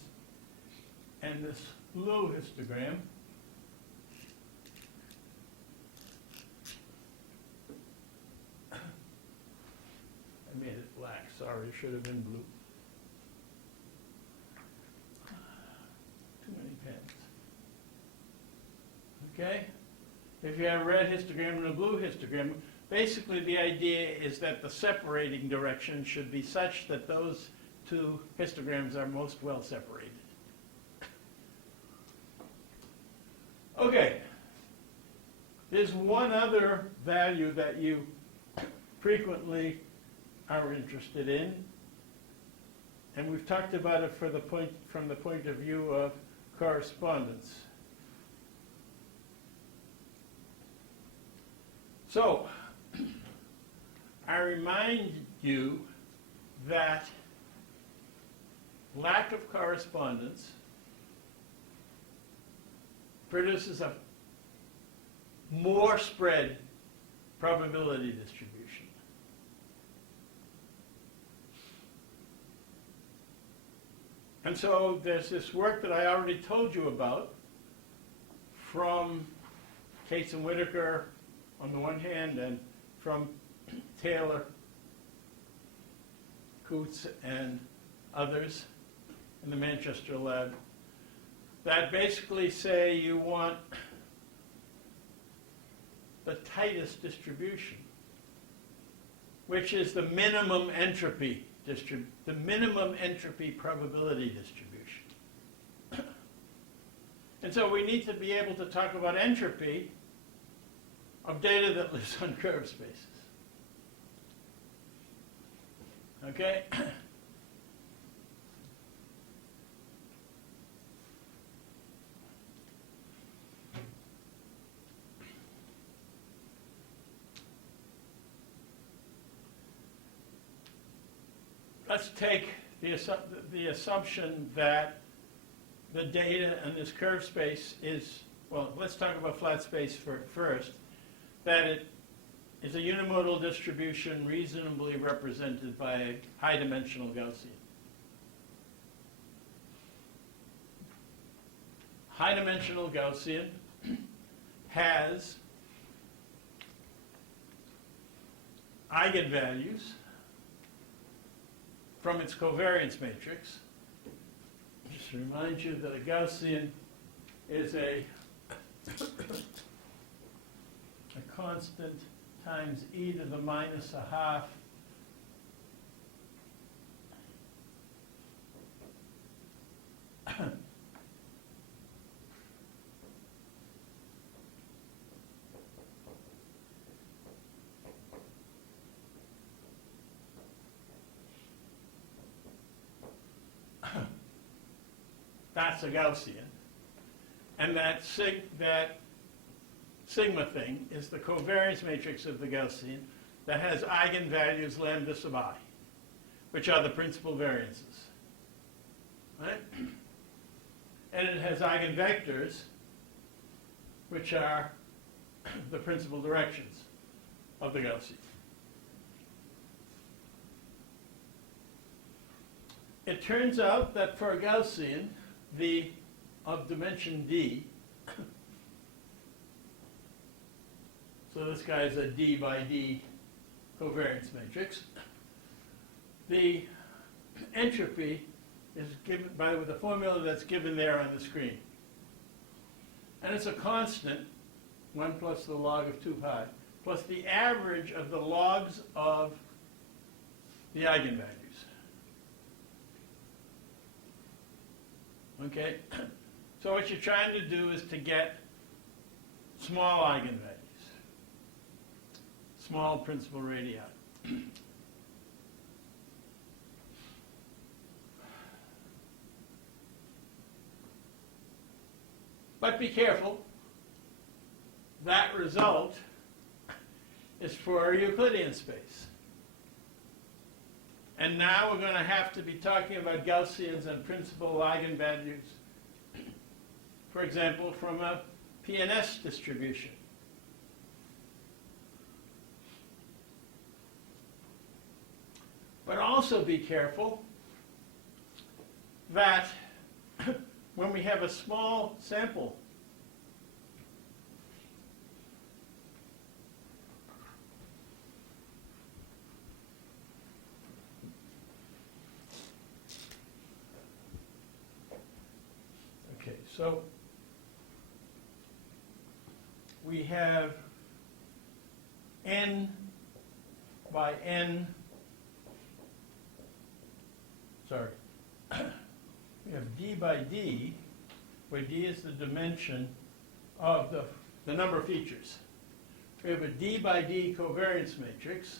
and this blue histogram, I made it black, sorry, it should have been blue. Too many pens. Okay? If you have a red histogram and a blue histogram, basically the idea is that the separating direction should be such that those two histograms are most well separated. Okay. There's one other value that you frequently are interested in, and we've talked about it from the point of view of correspondence. So, I remind you that lack of correspondence produces a more spread probability distribution. And so there's this work that I already told you about from Cates and Whitaker on the one hand, and from Taylor, Coots, and others in the Manchester lab, that basically say you want the tightest distribution, which is the minimum entropy probability distribution. And so we need to be able to talk about entropy of data that lives on curve spaces. Okay? Let's take the assumption that the data in this curve space is, well, let's talk about flat space first, that it is a unimodal distribution reasonably represented by a high-dimensional Gaussian. High-dimensional Gaussian has eigenvalues from its covariance matrix. Just to remind you that a Gaussian is a constant times e to the minus a half that's a Gaussian. And that sigma thing is the covariance matrix of the Gaussian that has eigenvalues lambda sub I, which are the principal variances. Right? And it has eigenvectors, which are the principal directions of the Gaussian. It turns out that for a Gaussian, of dimension d, so this guy is a d by d covariance matrix, the entropy is given by the formula that's given there on the screen. And it's a constant, 1 plus the log of 2 pi, plus the average of the logs of the eigenvalues. Okay? So what you're trying to do is to get small eigenvalues. small principal radii. But be careful, that result is for a Euclidean space. And now we're going to have to be talking about Gaussians and principal eigenvalues, for example, from a PNS distribution. But also be careful that when we have a small sample, okay, so we have n by n, sorry, we have d by d, where d is the dimension of the number of features. We have a d by d covariance matrix,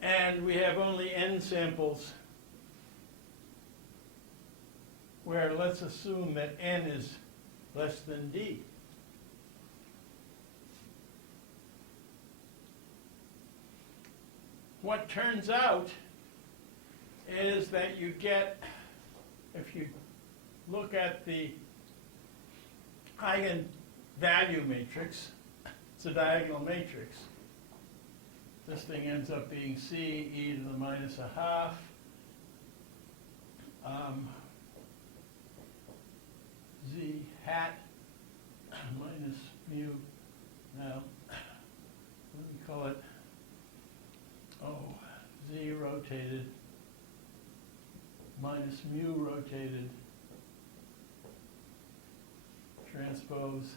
and we have only n samples where let's assume that n is less than d. What turns out is that you get, if you look at the eigenvalue matrix, it's a diagonal matrix. This thing ends up being c e to the minus a half z hat minus mu. Now, let me call it, z rotated minus mu rotated transpose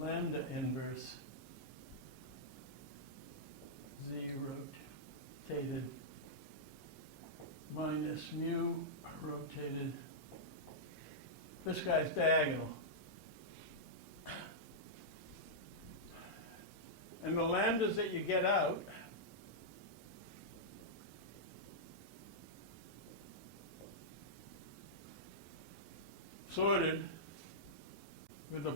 lambda inverse z rotated minus mu rotated. This guy's diagonal. And the lambdas that you get out sorted with the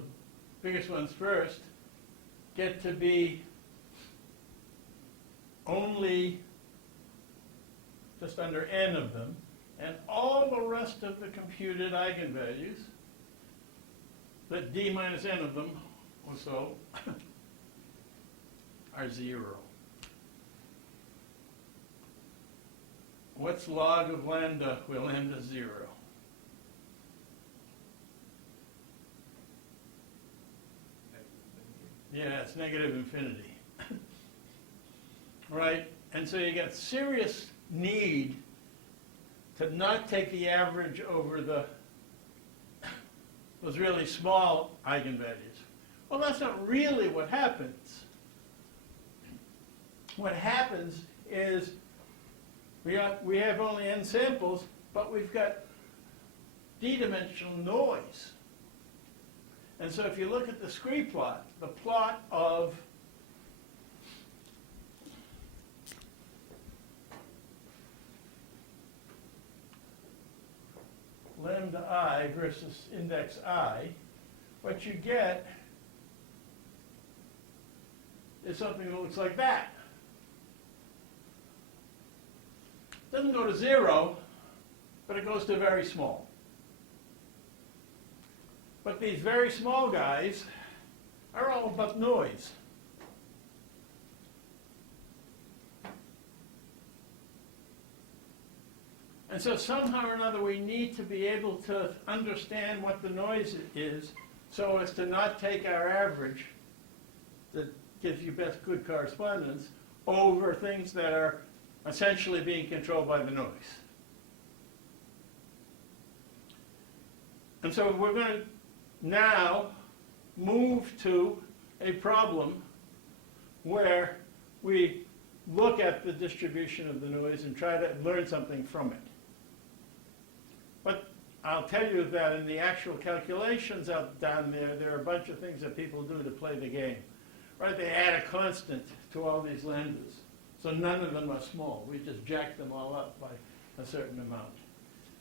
biggest ones first get to be only just under n of them, and all the rest of the computed eigenvalues, that d minus n of them or so, are 0. What's log of lambda where lambda is 0? Yeah, it's negative infinity. Right? And so you get serious need to not take the average over those really small eigenvalues. Well, that's not really what happens. What happens is we have only n samples, but we've got d-dimensional noise. And so if you look at the scree plot, the plot of lambda I versus index I, what you get is something that looks like that. It doesn't go to 0, but it goes to very small. But these very small guys are all about noise. And so somehow or another we need to be able to understand what the noise is so as to not take our average that gives you best good correspondence over things that are essentially being controlled by the noise. And so we're going to now move to a problem where we look at the distribution of the noise and try to learn something from it. But I'll tell you that in the actual calculations out down there, there are a bunch of things that people do to play the game. right? They add a constant to all these lambdas. So none of them are small. We just jack them all up by a certain amount.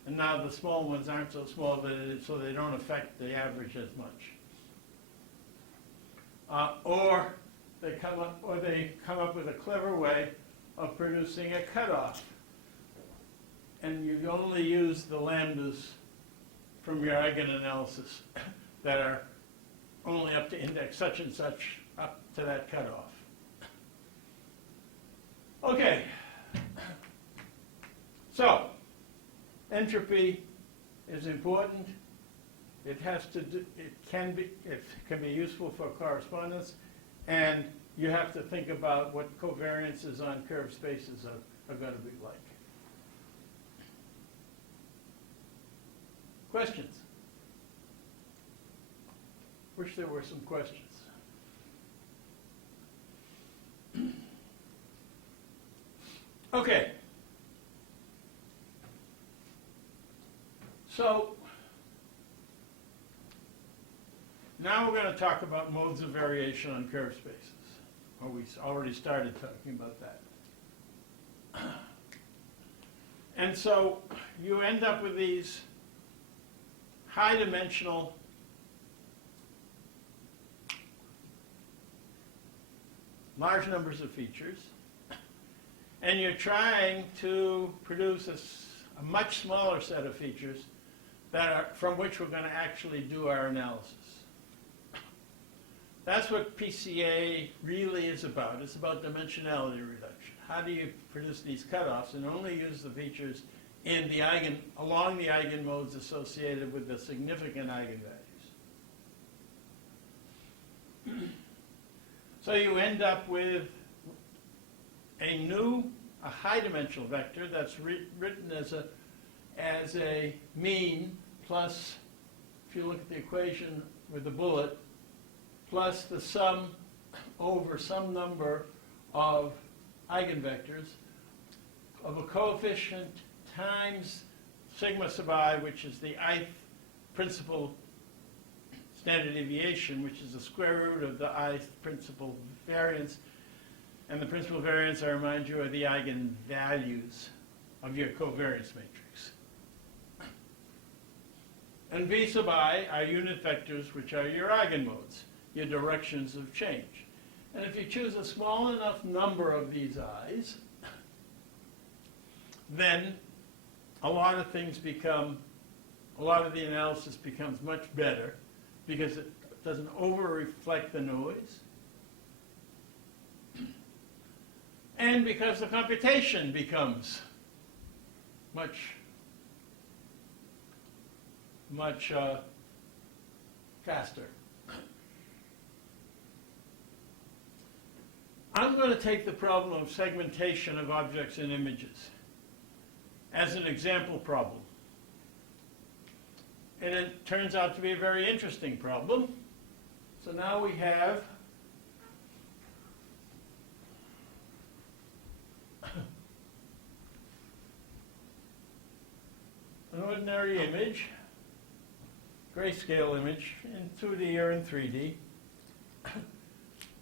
And now the small ones aren't so small so they don't affect the average as much. Or they come up with a clever way of producing a cutoff. And you only use the lambdas from your eigenanalysis that are only up to index such and such up to that cutoff. Okay. So, entropy is important. It can be useful for correspondence, and you have to think about what covariances on curved spaces are going to be like. Questions? Wish there were some questions. Okay. So, now we're going to talk about modes of variation on curved spaces. Well, we already started talking about that. And so, you end up with these high-dimensional large numbers of features, and you're trying to produce a much smaller set of features from which we're going to actually do our analysis. That's what PCA really is about. It's about dimensionality reduction. How do you produce these cutoffs and only use the features along the eigenmodes associated with the significant eigenvalues? So you end up with a high-dimensional vector that's written as a mean plus, if you look at the equation with the bullet, plus the sum over some number of eigenvectors of a coefficient times sigma sub I, which is the ith principal standard deviation, which is the square root of the ith principal variance. And the principal variance, I remind you, are the eigenvalues of your covariance matrix. And V sub I are unit vectors, which are your eigenmodes, your directions of change. And if you choose a small enough number of these i's, then a lot of the analysis becomes much better because it doesn't over-reflect the noise, and because the computation becomes much faster. I'm going to take the problem of segmentation of objects and images as an example problem. And it turns out to be a very interesting problem. So now we have an ordinary image, grayscale image, in 2D or in 3D.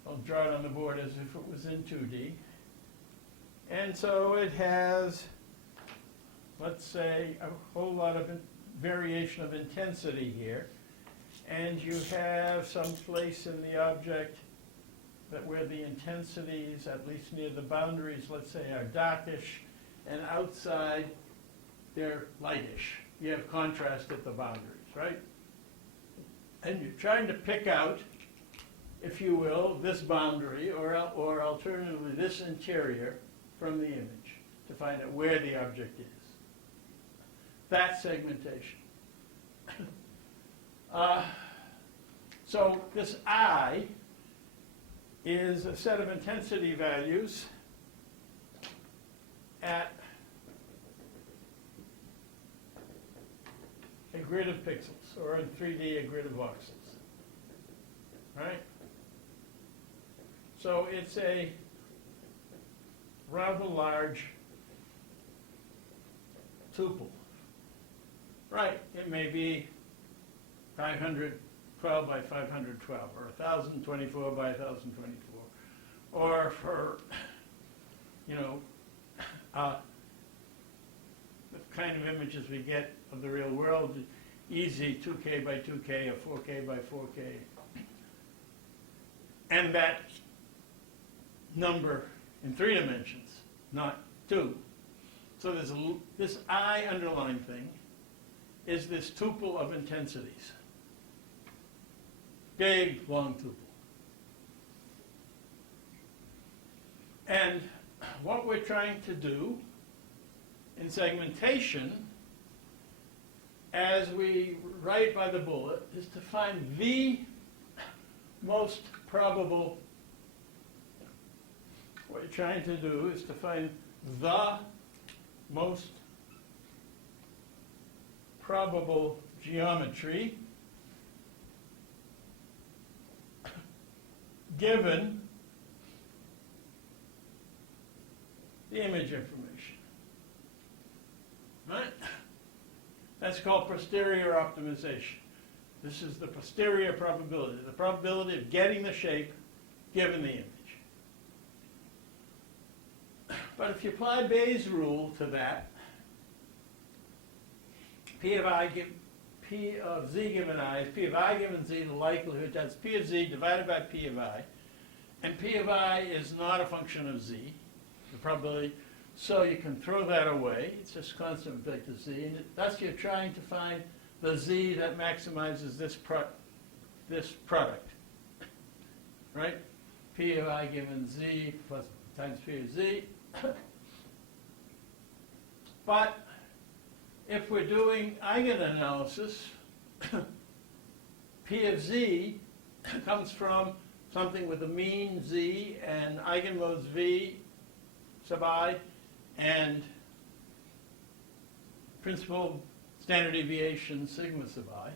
I'll draw it on the board as if it was in 2D. And so it has, let's say, a whole lot of variation of intensity here. And you have some place in the object where the intensities, at least near the boundaries, let's say, are darkish, and outside they're lightish. You have contrast at the boundaries, right? And you're trying to pick out, if you will, this boundary, or alternatively this interior from the image to find out where the object is. That's segmentation. So this I is a set of intensity values at a grid of pixels, or in 3D, a grid of voxels. Right? So it's a rather large tuple. Right, it may be 500 512 by 512, or 1024 by 1024, or for, you know, the kind of images we get of the real world, easy 2K by 2K or 4K by 4K. And that number in 3 dimensions, not 2. So there's this I underlying thing is this tuple of intensities. Big, long tuple. And what we're trying to do in segmentation, as we write by the bullet, is to find the most probable. What you're trying to do is to find the most probable geometry given the image information. Right? That's called posterior optimization. This is the posterior probability, the probability of getting the shape given the image. But if you apply Bayes' rule to that, P of z given I is P of I given z, the likelihood, that's P of z divided by P of I. And P of I is not a function of z, the probability. So you can throw that away. It's just constant with vector z. And thus you're trying to find the z that maximizes this product. Right? P of I given z plus times P of z. But if we're doing eigenanalysis, P of z comes from something with a mean z and eigenmodes v sub I and principal standard deviation sigma sub I,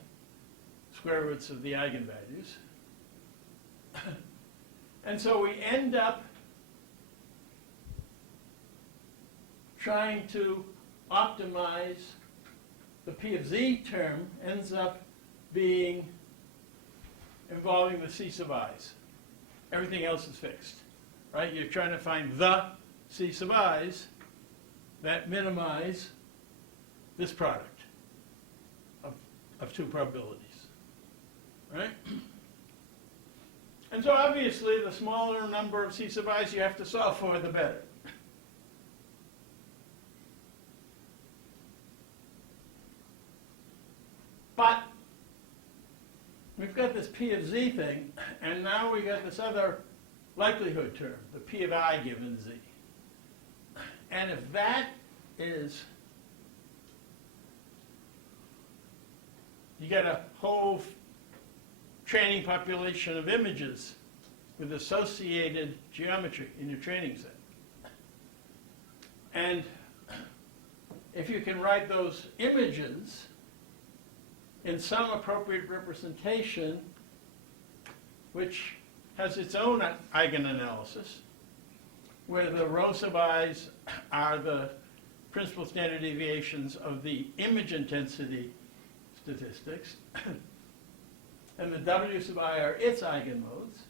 square roots of the eigenvalues. And so we end up trying to optimize the P of z term, ends up being involving the C sub i's. Everything else is fixed, right? You're trying to find the C sub i's that minimize this product of 2 probabilities, right? And so obviously the smaller number of C sub i's you have to solve for, the better. But we've got this P of z thing, and now we got this other likelihood term, the P of I given z. And if that is, you get a whole training population of images with associated geometry in your training set. And if you can write those images in some appropriate representation, which has its own eigenanalysis, where the rho sub i's are the principal standard deviations of the image intensity statistics, and the W sub I are its eigenmodes,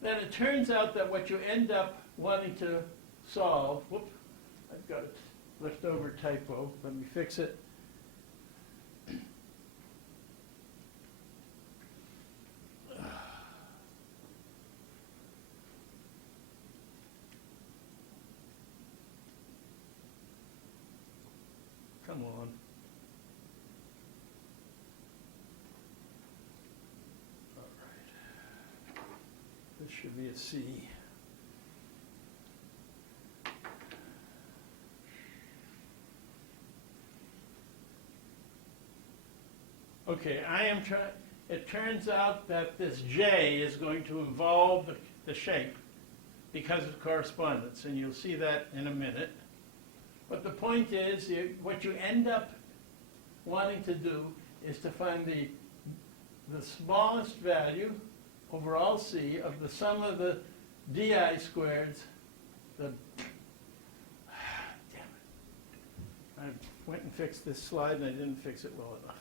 then it turns out that what you end up wanting to solve, whoop, I've got a leftover typo, let me fix it. Come on. All right. This should be a C. Okay, it turns out that this J is going to involve the shape because of correspondence, and you'll see that in a minute. But the point is, what you end up wanting to do is to find the smallest value over all C of the sum of the di squareds, damn it. I went and fixed this slide and I didn't fix it well enough.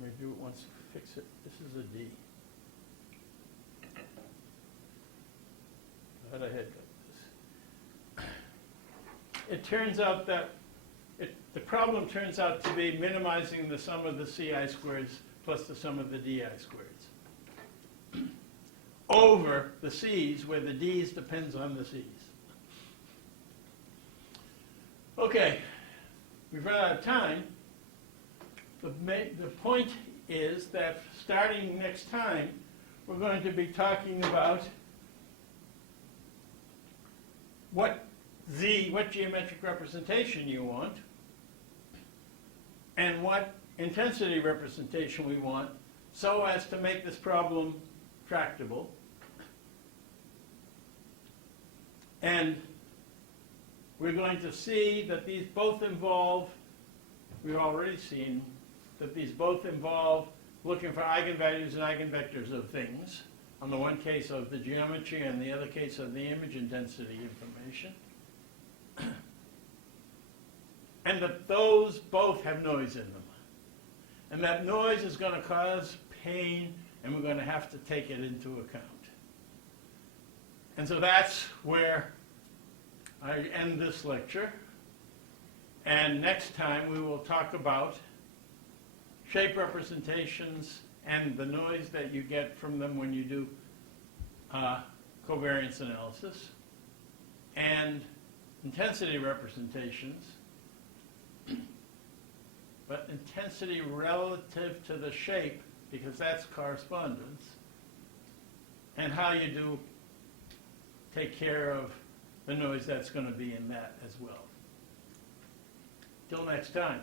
Let me do it once, fix it. This is a D. How did I head like this? It turns out that the problem turns out to be minimizing the sum of the CI squareds plus the sum of the DI squareds over the C's, where the D's depends on the C's. Okay, we've run out of time. The point is that starting next time, we're going to be talking about what geometric representation you want, and what intensity representation we want, so as to make this problem tractable. And we're going to see that these both involve, we've already seen, that these both involve looking for eigenvalues and eigenvectors of things, on the one case of the geometry and the other case of the image intensity information. And that those both have noise in them. And that noise is going to cause pain, and we're going to have to take it into account. And so that's where I end this lecture. And next time we will talk about shape representations and the noise that you get from them when you do covariance analysis, and intensity representations, but intensity relative to the shape, because that's correspondence, and how you do take care of the noise that's going to be in that as well. Till next time.